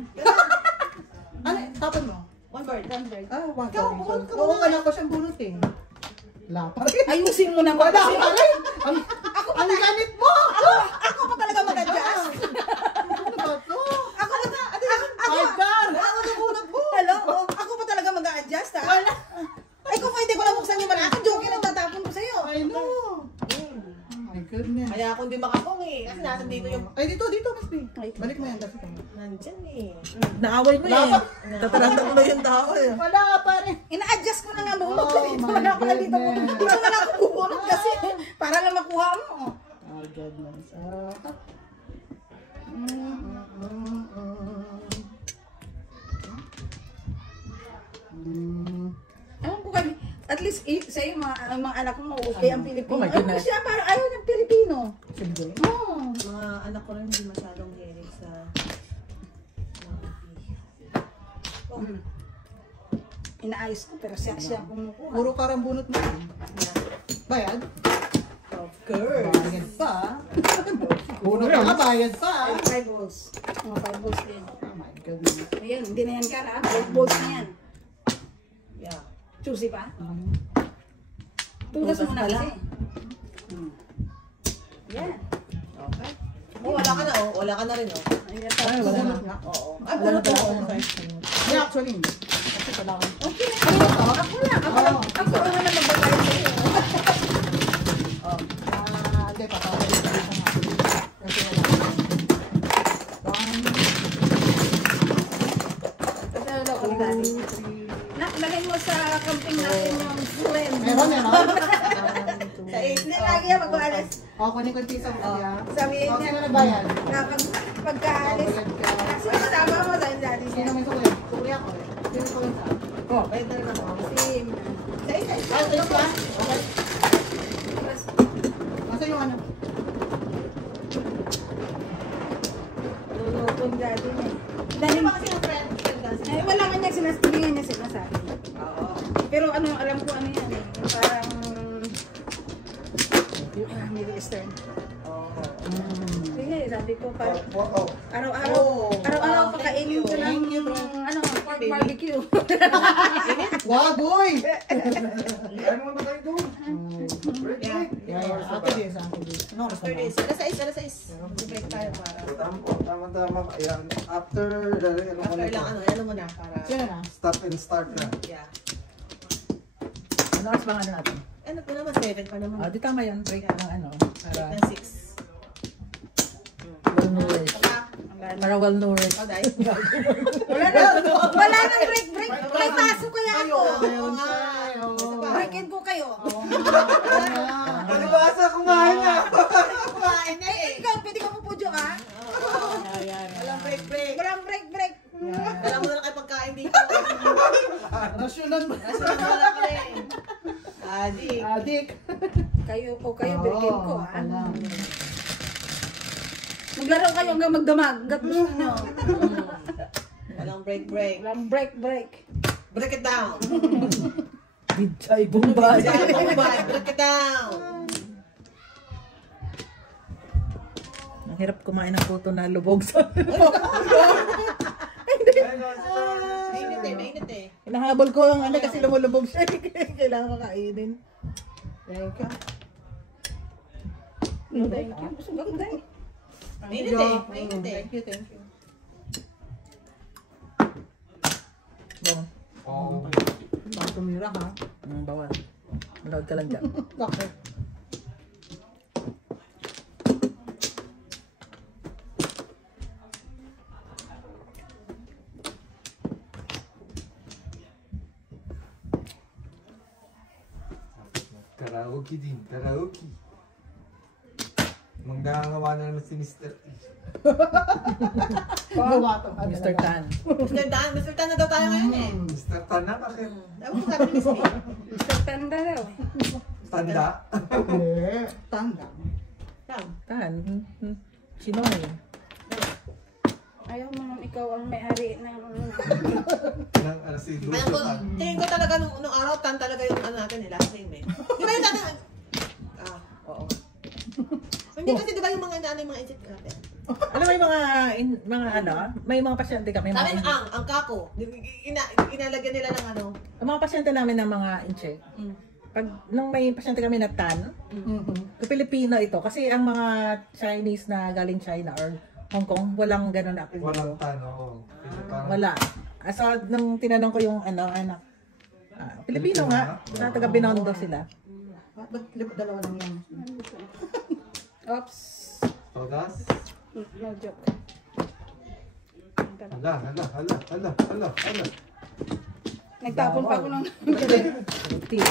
Ano, tapon mo? One bird. One bird. Ah, wala Ikaw, rin. bukod ka Oo, muna. wala ko siyang bunot eh. Wala pa rin. Ayusin mo naman. Wala pa rin. Ang ganit mo! Ako pa talaga mag-adjust. Ano ba to? Ako pa My God! Ako nabunot mo. Hello? Ako pa talaga mag-adjust ha? Wala. Ay, kung hindi ko lang buksan yung malaki, joke lang tatapon ko sa'yo. I know. Oh my goodness. Kaya ako hindi makapong eh. Kasi nasan dito yung... Ay, dito, Mas B. Balik mo yan. Kasi Nandyan eh. Naaway mo eh. Tataranta mo na yung tao eh. wala pa rin. Ina-adjust ko na nga bunot Oh, ko dito. my Wala ko na dito bunot. goodness. Dito na lang ako bubunot kasi para lang makuha mo. Oh, goodness. Ewan ko kami. At least sa'yo mga anak mo okay ang Pilipino. Oh my Ay, goodness. siya parang ayaw niyang Pilipino. Sige. Oo. Mga anak ko rin hindi masyadong hilig sa... Inaayos ko pero siya kumukuha. Puro karambunot mo. Bayad? Of course. Bayad pa. Bunot ka, bayad pa. Ay, 5 balls. Mga 5 balls din. Oh my goodness. Ayan, hindi na yan kala. 5 balls na yan. Yeah. Choosy pa? Tugas mo na kasi. Yan. Okay. Oh, wala ka na oh. Wala ka na rin oh. Ay, wala na. Oo. Ay, bunot mo. Hindi, actually, hindi. Kasi wala ko. Okay na. Ako na. Ako na magbabayad sa'yo. Hindi, papapalito ko sa nga. Kasi wala. Ito ako dati. Lagay mo sa camping natin yung friend. Meron. Sa 8. Hindi, lagi yan mag-alas. O, kunin ko yung piso mo. Sabihin O, niya, sino nagbayad? na pagkaalis. Kasi kasama mo sa dati Sino niya. may sukli? Sukli ako eh. Sino sukli sa? Oh, bayad na rin ako. Sa isa. Ah, sa'yo ba? Okay. Masa yung ano? Lulutong dati niya. Dahil ba kasi yung friend? Eh, wala man niya sinasabi niya sinasabi. Oo. Pero ano, alam ko ano yan eh. Parang Middle Eastern. Sige, sabi ko parang araw-araw pakainin ko ng ano, pork barbecue. Wagoy! Ano mo na kayo doon? Yeah. Ate Des, Ate Des. Ano oras After na ba? this. Alas 6. Break tayo para. Tama. Ayan. After, After lang ano mo na para. Sino na? stop and start na. Yeah. Ano oras ba ano natin? Ano pa naman, 7 pa naman. Di tama yan. Break ng ano. Para Ng 6. well nourished. Para well nourished. Oh, dahil. Wala nang break. May pasok kaya ako. Ayun siya. Breakin ko kayo. Palibasa, kumain na! Kumain na eh. Ikaw, pwede ka pupudyo ha? Walang break. Walang break. Alam mo na lang kayo pagkain dito. Rasyunan ba? Nasa wala ka rin. Adik. Adik. Kayo, breakin ko ha? Alam. Maglaro kayo hanggang magdamag. Hanggat gusto nyo. Walang break. Walang break. Break it down. Bidjay Bombay. Break it down. Ang hirap kumain ng puto na lubog sa... Mainit eh. Hinahabol ko ang ano kasi lumulubog siya. Kailangan makainin. Thank you. Thank you. Busog ako dahil. Mainit eh. Thank you. Bawal. Baka tumira ha? Bawal. Manood ka lang dyan. Bakit? Karaoke din, karaoke. Manggagawa na naman si Mr. T. Kawawa to. Mr. Tan. Mr. Tan na daw tayo ngayon eh. Mr. Tana, bakit? Ewan ko sabi ni Miss P. Mr. Tanda daw. Tanda? Tanda. Tan. Chinoy. Ayaw mo nung ikaw ang may-ari ng... Si Alam Lucio ko, Tan. tingin ko talaga nung araw, Tan talaga yung ano natin eh, last name eh. Di ba yung dati? Oo. Hindi kasi di ba yung mga yung mga insect natin? Alam mo yung may mga pasyente kami. Sabi ang kako. Inalagyan nila ng ano. Ang mga pasyente namin ng mga incheck. Pag nung may pasyente kami na tan, Pilipino ito kasi ang mga Chinese na galing China or Hong Kong, walang ganun na. Walang Tan, oo. Wala. So, nung tinanong ko yung anak, Pilipino nga, na taga Binondo sila. Ba't dalawa lang yan? Oops. Todas? No joke. Hala. Nagtapon pa ako ng... Tea.